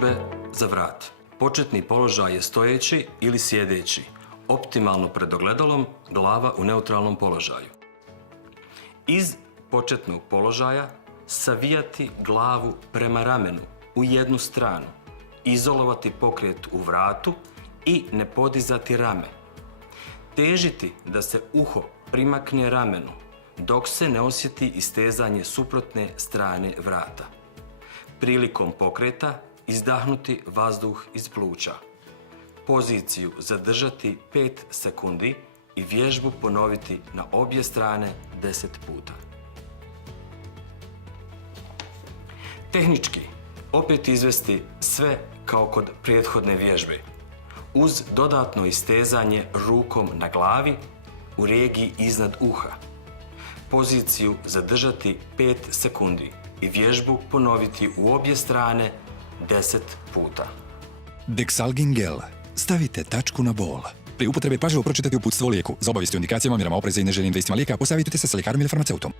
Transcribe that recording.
Vježbe za vrat. Početni položaj je stojeći ili sjedeći, optimalno pred ogledalom, glava u neutralnom položaju. Iz početnog položaja savijati glavu prema ramenu u jednu stranu, izolovati pokret u vratu i ne podizati rame. Težiti da se uho primakne ramenu dok se ne osjeti istezanje suprotne strane vrata. Prilikom pokreta izdahnuti vazduh iz pluća. Poziciju zadržati 5 sekundi i vježbu ponoviti na obje strane 10 puta. Tehnički, opet izvesti sve kao kod prethodne vježbe, uz dodatno istezanje rukom na glavi u regiji iznad uha. Poziciju zadržati 5 sekundi i vježbu ponoviti u obje strane 10 puta. Dexalgin gel. Stavite tačku na bol. Pri upotrebi pažljivo pročitati uputstvo o lijeku. Za obavijesti o indikacijama, mjerama opreza i neželjenim dejstvima lijeka posavitujte se sa ljekarom ili farmaceutom.